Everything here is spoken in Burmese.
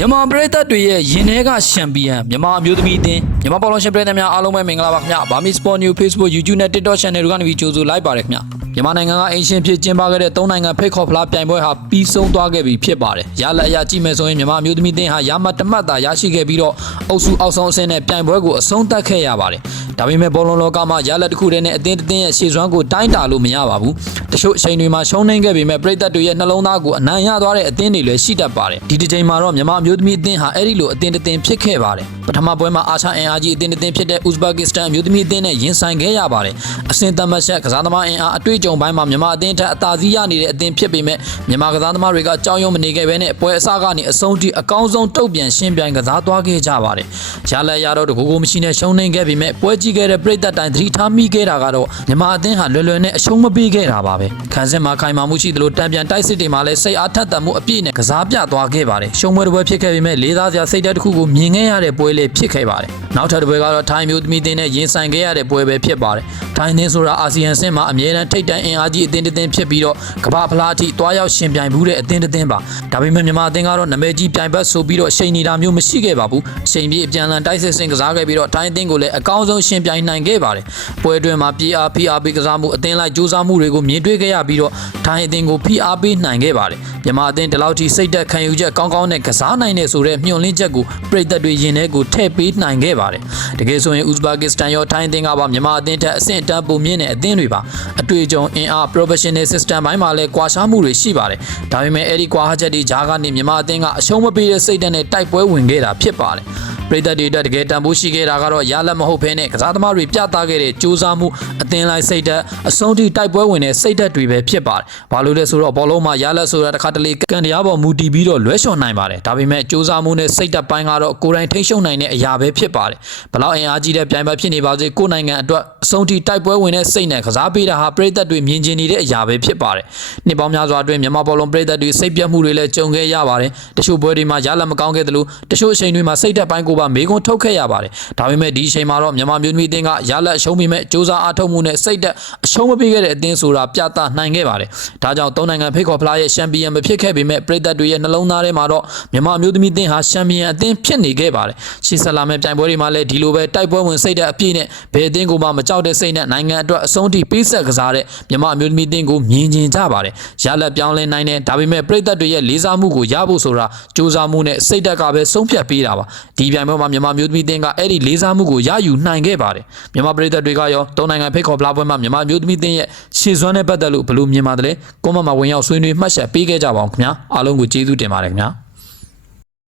မြန်မာပရိသတ်တွေရဲ့ရင်ထဲကချန်ပီယံမြန်မာအမျိုးသမီးအသင်းမြန်မာဘောလုံးရှင်ပရိသတ်များအားလုံးပဲမင်္ဂလာပါခင်ဗျာဗာမီစပေါ် New Facebook YouTube နဲ့ TikTok Channel တွေကနေပြီးကြိုဆိုလိုက်ပါတယ်ခင်ဗျာမြန်မာနိုင်ငံကအင်ရှင်ဖြစ်ကျင်းပခဲ့တဲ့၃နိုင်ငံဖိတ်ခေါ်ဖလားပြိုင်ပွဲဟာပြီးဆုံးသွားခဲ့ပြီဖြစ်ပါတယ်ရလဒ်အရကြည့်မယ်ဆိုရင်မြန်မာအမျိုးသမီးအသင်းဟာရမှတ်တမှတ်သာရရှိခဲ့ပြီးတော့အုပ်စုအောက်ဆုံးအဆင့်နဲ့ပြိုင်ပွဲကိုအဆုံးသတ်ခဲ့ရပါတယ်ဒါပေမဲ့ဘောလုံးလောကမှာရလဒ်တစ်ခုတည်းနဲ့အသင်းတစ်သင်းရဲ့ရှေ့စွမ်းကိုတိုင်းတာလို့မရပါဘူးတချို့အချိန်တွေမှာရှုံးနိမ့်ခဲ့ပေမဲ့ပရိသတ်တွေရဲ့နှလုံးသားကိုအနိုင်ရသွားတဲ့အသင်းတွေလည်းရှိတတ်ပါတယ်ဒီတစ်ချိန်မှာတော့မြန်မာအမျိုးသမီးအသင်းဟာအဲ့ဒီလိုအသင်းတစ်သင်းဖြစ်ခဲ့ပါတယ်ပထမပွဲမှာအာရှအင်အားကြီးအသင်းတစ်သင်းဖြစ်တဲ့ Uzbekistan အမျိုးသမီးအသင်းနဲ့ရင်ဆိုင်ခဲ့ရပါတယ်အဆင့်သတ်မှတ်ချက်ကစားသမားအင်အားအတွေ့အကြုံပိုင်းမှာမြန်မာအသင်းထက်အသာစီးရနေတဲ့အသင်းဖြစ်ပေမဲ့မြန်မာကစားသမားတွေကကြောက်ရွံ့မနေခဲ့ဘဲနဲ့ပွဲအစကနေအဆုံးထိအကောင်းဆုံးတုတ်ပြန်ရှင်းပြိုင်ကစားသွားခဲ့ကြပါတယ်ရလဒ်ရတော့တကူကိုမရှိနဲ့ရှုံးနိမ့်ခဲ့ပေမဲ့ပွဲကြည့်ခဲ့တဲ့ပရိသတ်တိုင်းသတိထားမိခဲ့တာကတော့မြန်မာအသင်းဟာလွယ်လွယ်နဲ့အရှုံးမပေးခဲ့တာပါပဲခံစစ်မှာခိုင်မာမှုရှိသလိုတံပြန်တိုက်စစ်တွေမှာလည်းစိတ်အားထက်သန်မှုအပြည့်နဲ့ကစားပြသွားခဲ့ပါတယ်ရှုံးပွဲတစ်ပွဲဖြစ်ခဲ့ပေမဲ့လေးစားစရာစိတ်ဓာတ်တစ်ခုကိုမြင်ခဲ့ရတဲ့ပွဲလေးဖြစ်ခဲ့ပါတယ်နောက်ထပ်တစ်ပွဲကတော့ထိုင်းမျိုးသမီးတင်းနဲ့ရင်ဆိုင်ခဲ့ရတဲ့ပွဲပဲဖြစ်ပါတယ်ထိုင်းတင်းဆိုတာအာဆီယံအဆင့်မှာအမြဲတမ်းထိပ်တန်းအင်အားကြီးအသင်းတစ်သင်းဖြစ်ပြီးတော့ကမ္ဘာဖလားအထိတွားရောက်ရှင်ပြိုင်မှုတဲ့အသင်းတစ်သင်းပါဒါပေမဲ့မြန်မာအသင်းကတော့နာမည်ကြီးပြိုင်ဘက်ဆိုပြီးတော့ရှိန်နေတာမျိုးမရှိခဲ့ပါဘူးအချိန်ပြည့်အပြန်အလှန်တိုက်စစ်ဆင်ကစားခဲ့ပြီးတော့ထိုင်းအသင်းကိုလည်းအကောင်းဆုံးရှင်ပြိုင်နိုင်ခဲ့ပါတယ်ပွဲအတွင်းမှာ PRP ကစားမှုအသင်းလိုက်ကြိုးစားမှုတွေကိုမြင်တွေ့ခဲ့ရပြီးတော့ထိုင်းအသင်းကို PRP နိုင်ခဲ့ပါတယ်မြန်မာအသင်းဒီလောက်ထိစိတ်သက်ခံယူချက်ကောင်းကောင်းနဲ့ကစားနိုင်တဲ့ဆိုတဲ့မျှော်လင့်ချက်ကိုပရိသတ်တွေရင်ထဲကိုထည့်ပေးနိုင်ခဲ့ပါတယ်တကယ်ဆိုရင် Uzbekistan ရောထိုင်းအသင်းကပါမြန်မာအသင်းထက်အဆင့်အတန်းပိုမြင့်တဲ့အသင်းတွေပါအတွေ့အကြုံအင်အား professional system ဘိုင်းမှာလည်းကွာခြားမှုတွေရှိပါတယ်ဒါပေမဲ့အဲ့ဒီကွာဟချက်တွေကြားကနေမြန်မာအသင်းကအရှုံးမပေးတဲ့စိတ်ဓာတ်နဲ့တိုက်ပွဲဝင်ခဲ့တာဖြစ်ပါတယ်ပရိသတ်တွေတကယ်တန်ဖိုးရှိခဲ့တာကတော့ရလက်မဟုတ်ဘဲနဲ့ကစားသမားတွေပြသခဲ့တဲ့ကြိုးစားမှုအသင်းလိုက်စိတ်ဓာတ်အဆုံးထိတိုက်ပွဲဝင်တဲ့စိတ်ဓာတ်တွေပဲဖြစ်ပါတယ်ဘာလို့လဲဆိုတော့ဘောလုံးမှာရလက်ဆိုတာတစ်ခါတလေကန်တရားပေါ်မူတည်ပြီးတော့လွဲချော်နိုင်ပါတယ်ဒါပေမဲ့ကြိုးစားမှုနဲ့စိတ်ဓာတ်ပိုင်းကတော့ကိုယ်တိုင်ထိန်းချုပ်နိုင်တဲ့အရာပဲဖြစ်ပါတယ်ဘလောက်အင်အားကြီးတဲ့ပြိုင်ပွဲဖြစ်နေပါစေကိုယ်နိုင်ငံအတွက်အဆုံးထိတိုက်ပွဲဝင်တဲ့စိတ်နဲ့ကစားပေးတာဟာပရိသတ်တွေမြင်ကျင်နေတဲ့အရာပဲဖြစ်ပါတယ်နှစ်ပေါင်းများစွာအတွင်းမြန်မာဘောလုံးပရိသတ်တွေစိတ်ပြတ်မှုတွေလည်းကြုံခဲ့ရပါတယ်တချို့ပွဲတွေမှာရလက်မကောင်းခဲ့သလိုတချို့အချိန်တွေမှာစိတ်ဓာတ်ပိုင်းကိုပါမေးခွန်းထုတ်ခဲ့ရပါတယ်ဒါပေမဲ့ဒီအချိန်မှာတော့မြန်မာမျိုးသမီးအသင်းကရလက်အရှုံးပေမဲ့စူးစမ်းအားထုတ်မှုနဲ့စိတ်ဓာတ်အရှုံးမပေးခဲ့တဲ့အသင်းဆိုတာပြသနိုင်ခဲ့ပါတယ်ဒါကြောင့်၃နိုင်ငံဖိတ်ခေါ်ဖလားရဲ့ချန်ပီယံမဖြစ်ခဲ့ပေမဲ့ပရိသတ်တွေရဲ့နှလုံးသားထဲမှာတော့မြန်မာမျိုးသမီးအသင်းဟာချန်ပီယံအသင်းဖြစ်နေခဲ့ပါတယ်ရှေ့ဆက်လာမယ့်ပြိုင်ပွဲတွေမှာလည်းဒီလိုပဲတိုက်ပွဲဝင်စိတ်ဓာတ်အပြည့်နဲ့ဘယ်အသင်းကိုမှမကြောက်တဲ့စိတ်နဲ့နိုင်ငံအတွက်အဆုံးထိပေးဆက်ကစားတဲ့မြန်မာမျိုးသမီးအသင်းကိုမြင်ကျင်ကြပါတယ်ရလက်ပြောင်းလဲနိုင်တဲ့ဒါပေမဲ့ပရိသတ်တွေရဲ့လေးစားမှုကိုရဖို့ဆိုတာစူးစမ်းမှုနဲ့စိတ်ဓာတ်ကပဲဆုံးဖြတ်ပေးတာပါဒီပြိုင်ပွဲမှာမြန်မာမျိုးသမီးအသင်းကအဲ့ဒီလေးစားမှုကိုရယူနိုင်ခဲ့ပါတယ်မြန်မာပရိသတ်တွေကရော၃နိုင်ငံဖိတ်ခေါ်ဖလားပွဲမှာမြန်မာမျိုးသမီးအသင်းရဲ့ရှေ့စွမ်းနဲ့ပတ်သက်လို့ဘယ်လိုမြင်ပါတယ်လဲကွန်မန့်မှာဝင်ရောက်ဆွေးနွေးမှတ်ချက်ပေးခဲ့ကြပါအောင်ခင်ဗျာအားလုံးကိုကျေးဇူးတင်ပါတယ်ခင်ဗျာ